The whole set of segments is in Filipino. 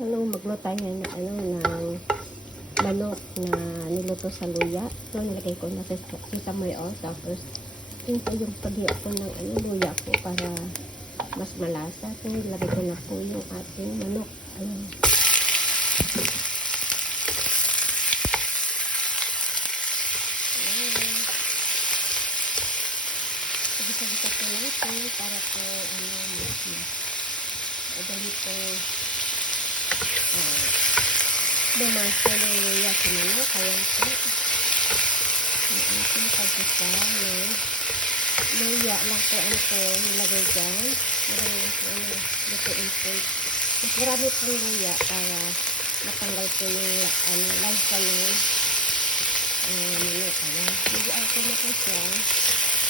Ano, magluto tayo ng ng manok na niluto sa luya. So, nilagay ko na sa sesame oil. Tapos, ito yung paghiya ko ng luya ko para mas malasa. So, nilagay ko na po yung ating manok. Ayan. Sabisa-bisa po natin para po madali po lumasa yung luya sa manok. Ayan po. Yung ating paggisa ng luya lang po nilagay dyan. Nilagay po lutuin po. Mas marami pong luya para matanggal po yung lansa ng manok. Ayan. Nilagay ko na po siya.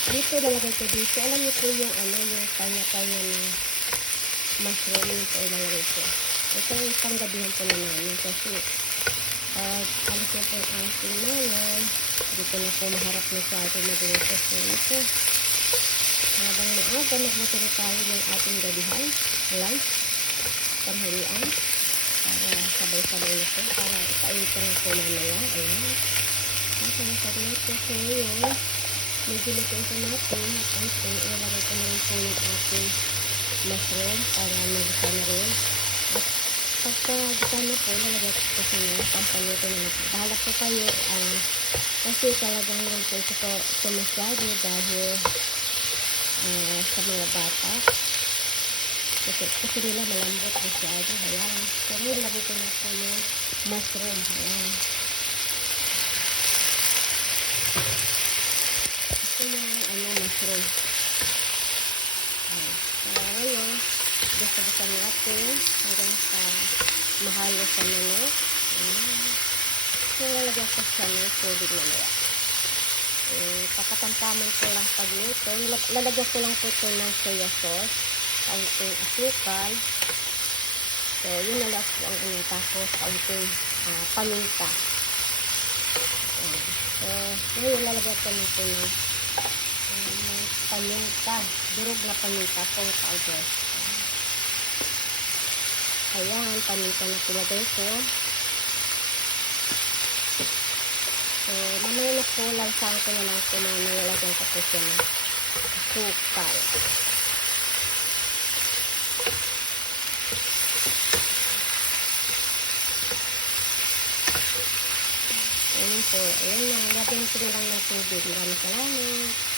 Dito lalagay ko dito. Alam niyo po yung yung kanya-kanya ng mushroom yung po ilalagay ko. Ito yung panggabihan po na namin kasi alis na po yung ating mayon. Dito na po maharap na siya ating madulo. So ito, habang maaga nagmuturo tayo ng ating gabihan, lunch, panghalian, para sabay-sabay na po, para ipaitan na po mamaya. Ayan. At nasabi natin so yun. Medyo lutuin natin at ito, ilalagay ko na rin po yung ating mushroom para magisa na rin. At pagka gisa na po, lalagay ko sa mga pampaluto na natin. Bahala po kayo, kasi talagang rin po ito masyado dahil sa mga bata. Kasi nila malambot masyado. Ayan. So, nilagay ko na po yung mushroom. Ayan. Mushroom. So, ngayon, gusto natin hanggang sa mahalo sa manok. So, lalagyan ko siya ng tubig na maya. Pagkatamtaman ko lang pagluto. Lalagyan ko lang po ito ng soya sauce, kaunting asukal. So, yun na lang po ang tapos kaunting paminta. So, ngayon lalagyan ko na po ng paminta, durog na paminta po powder. Ayan, paminta na pilagay ko. So, mamaya na po, lansahan ko na lang po na nalalagyan ko po siya ng asukal. Ayan po, ayan na, lagyan ko na lang ng tubig. Maraming salamat.